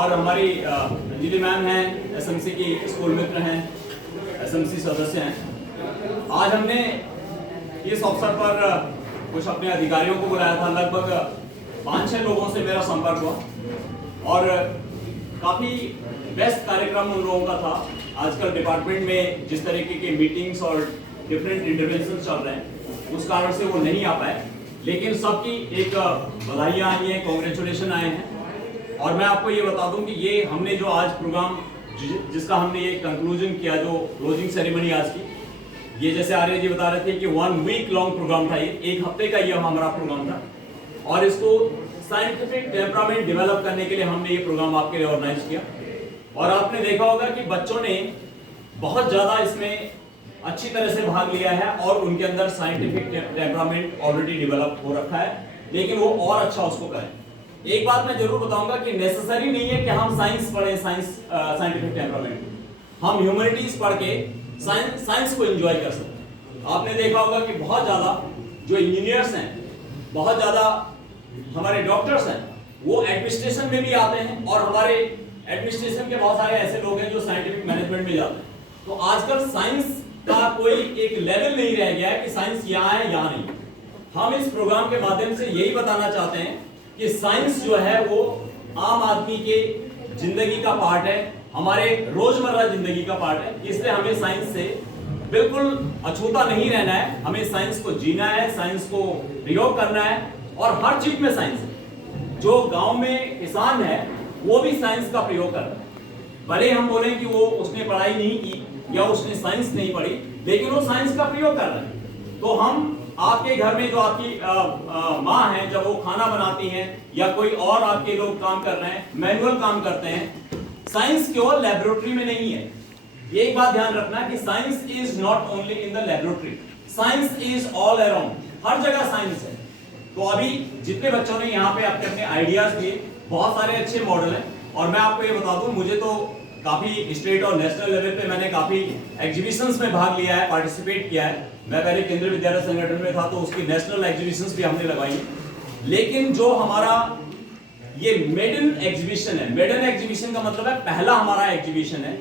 और हमारी अंजलि मैम हैं, एसएमसी की स्कूल मित्र हैं, एसएमसी सदस्य हैं। आज हमने इस अवसर पर कुछ अपने अधिकारियों को बुलाया था। लगभग 5-6 लोगों से मेरा संपर्क हुआ और काफ़ी बेस्ट कार्यक्रम उन लोगों का था। आजकल डिपार्टमेंट में जिस तरीके की मीटिंग्स और डिफरेंट इंटरवेंशन चल रहे हैं, उस कारण से वो नहीं आ पाए, लेकिन सबकी एक बधाइयाँ आई हैं, कॉन्ग्रेचुलेशन आए हैं। और मैं आपको ये बता दूं कि ये हमने जो आज प्रोग्राम जिसका हमने ये कंक्लूजन किया, जो क्लोजिंग सेरेमनी आज की, ये जैसे आर्य जी बता रहे थे कि 1 वीक लॉन्ग प्रोग्राम था, ये 1 हफ्ते का ये हमारा प्रोग्राम था। और इसको साइंटिफिक टेम्परामेंट डेवलप करने के लिए हमने ये प्रोग्राम आपके लिए ऑर्गेनाइज किया। और आपने देखा होगा कि बच्चों ने बहुत ज़्यादा इसमें अच्छी तरह से भाग लिया है और उनके अंदर साइंटिफिक टेम्परामेंट ऑलरेडी डेवलप हो रखा है, लेकिन वो और अच्छा उसको करें। एक बात मैं जरूर बताऊंगा कि नेसेसरी नहीं है कि हम साइंस पढ़ें, साइंटिफिक टेम्परामेंट। हम ह्यूमैनिटीज पढ़ के साइंस को एंजॉय कर सकते हैं। आपने देखा होगा कि बहुत ज़्यादा जो इंजीनियर्स हैं, बहुत ज़्यादा हमारे डॉक्टर्स हैं, वो एडमिनिस्ट्रेशन में भी आते हैं और हमारे एडमिनिस्ट्रेशन के बहुत सारे ऐसे लोग हैं जो साइंटिफिक मैनेजमेंट में जाते हैं। तो आजकल साइंस का कोई एक लेवल नहीं रह गया है कि साइंस यहाँ है यहाँ नहीं। हम इस प्रोग्राम के माध्यम से यही बताना चाहते हैं कि साइंस जो है वो आम आदमी के जिंदगी का पार्ट है, हमारे रोजमर्रा जिंदगी का पार्ट है। इसलिए हमें साइंस से बिल्कुल अछूता नहीं रहना है, हमें साइंस को जीना है, साइंस को प्रयोग करना है। और हर चीज में साइंस है। जो गांव में किसान है वो भी साइंस का प्रयोग कर रहा है। भले हम बोलें कि वो उसने पढ़ाई नहीं की या उसने साइंस नहीं पढ़ी, लेकिन वो साइंस का प्रयोग कर रहा है। तो हम आपके घर में जो आपकी माँ है, जब वो खाना बनाती हैं या कोई और आपके लोग काम कर रहे हैं, मैनुअल काम करते हैं, साइंस केवल लेबोरेटरी में नहीं है। एक बात ध्यान रखना कि science is not only in the laboratory, science is all around, हर जगह साइंस है। तो अभी जितने बच्चों ने यहाँ पे अपने अपने आइडियाज दिए, बहुत सारे अच्छे मॉडल हैं। और मैं आपको ये बता दूं, मुझे तो काफी स्टेट और नेशनल लेवल पे मैंने काफी एग्जीबिशंस में भाग लिया है, पार्टिसिपेट किया है। मैं पहले केंद्रीय विद्यालय संगठन में था, तो उसकी नेशनल एग्जीबिशंस भी हमने लगाई। लेकिन जो हमारा ये मेडन एग्जीबिशन है, मेडन एग्जीबिशन का मतलब है पहला हमारा एग्जीबिशन है।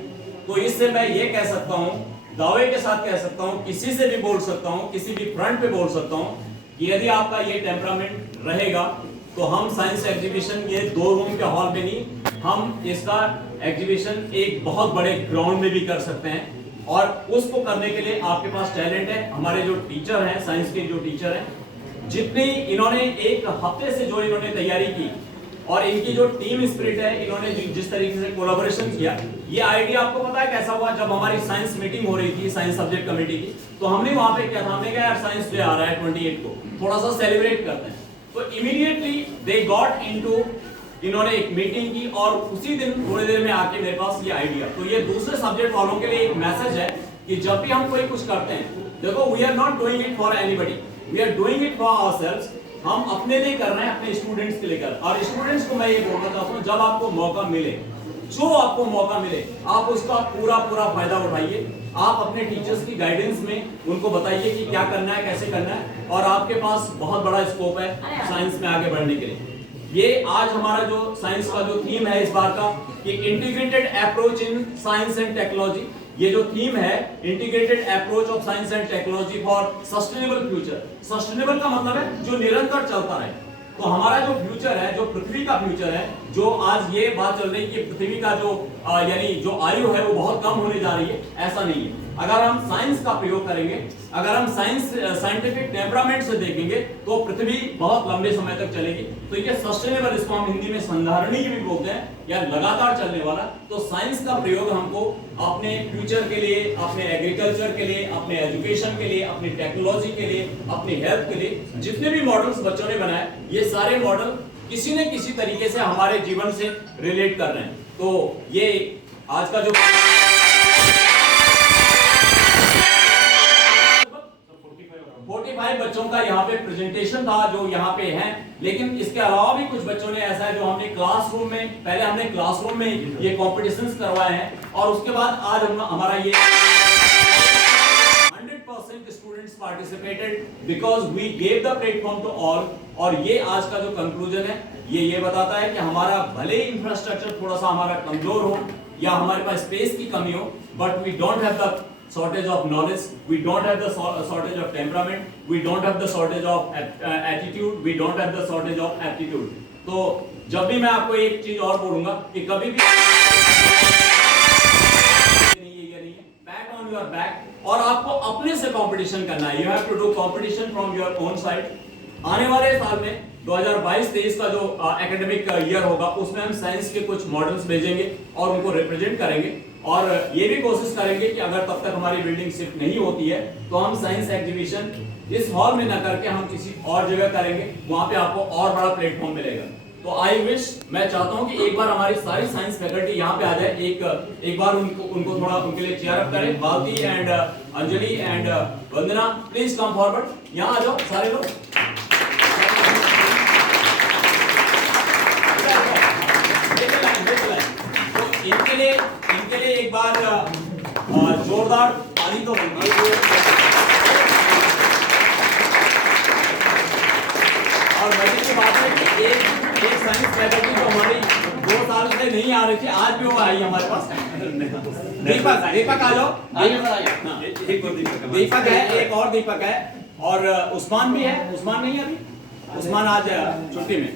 तो इससे मैं ये कह सकता हूँ, दावे के साथ कह सकता हूँ, किसी से भी बोल सकता हूँ, किसी भी फ्रंट पे बोल सकता हूँ कि यदि आपका ये टेम्परामेंट रहेगा तो हम साइंस एग्जीबिशन ये 2 रूम के हॉल में नहीं, हम इसका एग्जीबिशन एक बहुत बड़े ग्राउंड में भी कर सकते हैं। और उसको करने के लिए आपके पास टैलेंट है। हमारे जो टीचर हैं, साइंस के जो टीचर हैं, जितनी इन्होंने 1 हफ्ते से जो इन्होंने तैयारी की और इनकी जो टीम स्पिरिट है, इन्होंने जिस तरीके से कोलैबोरेशन किया, ये आइडिया आपको पता है कैसा हुआ? जब हमारी साइंस मीटिंग हो रही थी, साइंस सब्जेक्ट कमेटी की, तो हमने वहां पे क्या था, हमने कहा यार साइंस डे आ रहा है 28 को, थोड़ा सा सेलिब्रेट करते हैं। तो इमीडिएटली दे गॉट इनटू, इन्होंने एक मीटिंग की और उसी दिन थोड़ी देर में आके मेरे पास ये आइडिया। तो ये दूसरे सब्जेक्ट वालों के लिए एक मैसेज है कि जब भी हम कोई कुछ करते हैं, देखो we are not doing it for anybody, we are doing it for ourselves. हम अपने लिए कर रहे हैं, अपने स्टूडेंट्स के लिए कर। और स्टूडेंट्स को मैं ये बोलना चाहता हूँ, जब आपको मौका मिले, जो आपको मौका मिले, आप उसका पूरा फायदा उठाइए। आप अपने टीचर्स की गाइडेंस में उनको बताइए कि क्या करना है, कैसे करना है। और आपके पास बहुत बड़ा स्कोप है साइंस में आगे बढ़ने के लिए। ये आज हमारा जो साइंस का जो थीम है इस बार का, कि integrated approach in science and technology, ये जो थीम है integrated approach of science and technology for sustainable future. Sustainable का मतलब है जो निरंतर चलता रहे। तो हमारा जो फ्यूचर है, जो पृथ्वी का फ्यूचर है, जो आज ये बात चल रही है कि पृथ्वी का जो यानी जो आयु है वो बहुत कम होने जा रही है, ऐसा नहीं है। अगर हम साइंस का प्रयोग करेंगे, अगर हम साइंटिफिक टेम्परामेंट से देखेंगे, तो पृथ्वी बहुत लंबे समय तक चलेगी। तो ये सस्टेनेबल, इसको हम हिंदी में संधारणीय भी बोलते हैं, या लगातार चलने वाला। तो साइंस का प्रयोग हमको अपने फ्यूचर के लिए, अपने एग्रीकल्चर के लिए, अपने एजुकेशन के लिए, अपनी टेक्नोलॉजी के लिए, अपनी हेल्थ के लिए, जितने भी मॉडल्स बच्चों ने बनाए, ये सारे मॉडल किसी न किसी तरीके से हमारे जीवन से रिलेट कर रहे हैं। तो ये आज का जो 45 बच्चों का यहाँ पे प्रेजेंटेशन था जो यहाँ पे हैं। लेकिन इसके अलावा भी कुछ बच्चों ने ऐसा है जो हमने क्लासरूम में, पहले हमने क्लासरूम में ये कॉम्पिटिशन्स करवाए हैं और उसके बाद आज हमारा ये 100% student students participated because we gave the platform to all. और ये आज का जो कंक्लूजन है ये बताता है कि हमारा भले ही इंफ्रास्ट्रक्चर थोड़ा सा हमारा कमजोर हो या हमारे पास स्पेस की कमी हो, but we don't have the shortage of knowledge, we don't have the shortage of temperament, we don't have the shortage of attitude, we don't have the shortage of aptitude। तो जब भी मैं आपको एक चीज और बोलूंगा कि कभी भी बैक ऑन योर बैक, और आपको अपने से कंपटीशन करना है। You have to do competition from your own side. आने वाले साल में 2022-23 का जो एकेडमिक ईयर होगा उसमें हम साइंस के कुछ मॉडल्स भेजेंगे और उनको रिप्रेजेंट करेंगे, और ये भी कोशिश करेंगे कि अगर तब तक हमारी बिल्डिंग शिफ्ट नहीं होती है तो हम साइंस एग्जीबिशन इस हॉल में ना करके हम किसी और जगह करेंगे, वहां पे आपको और बड़ा प्लेटफॉर्म मिलेगा। तो आई विश, मैं चाहता हूं कि एक बार हमारी सारी साइंस फैकल्टी यहाँ पे आ जाए, एक बार उनको थोड़ा उनके लिए चेयर अप करें। बाल्टी and Anjali and Vandana, please come forward, यहाँ आ जाओ सारे लोग। इनके लिए एक बार जोरदार ताली तो बनती है। और मजे की बात है कि एक साइंस फैकल्टी जो हमारी 2 साल से नहीं आ रही थी, आज भी वो आई हमारे पास। दीपक आ जाओ। दीपक है, एक और दीपक है, और उस्मान भी है। उस्मान नहीं है अभी, उस्मान आज छुट्टी में।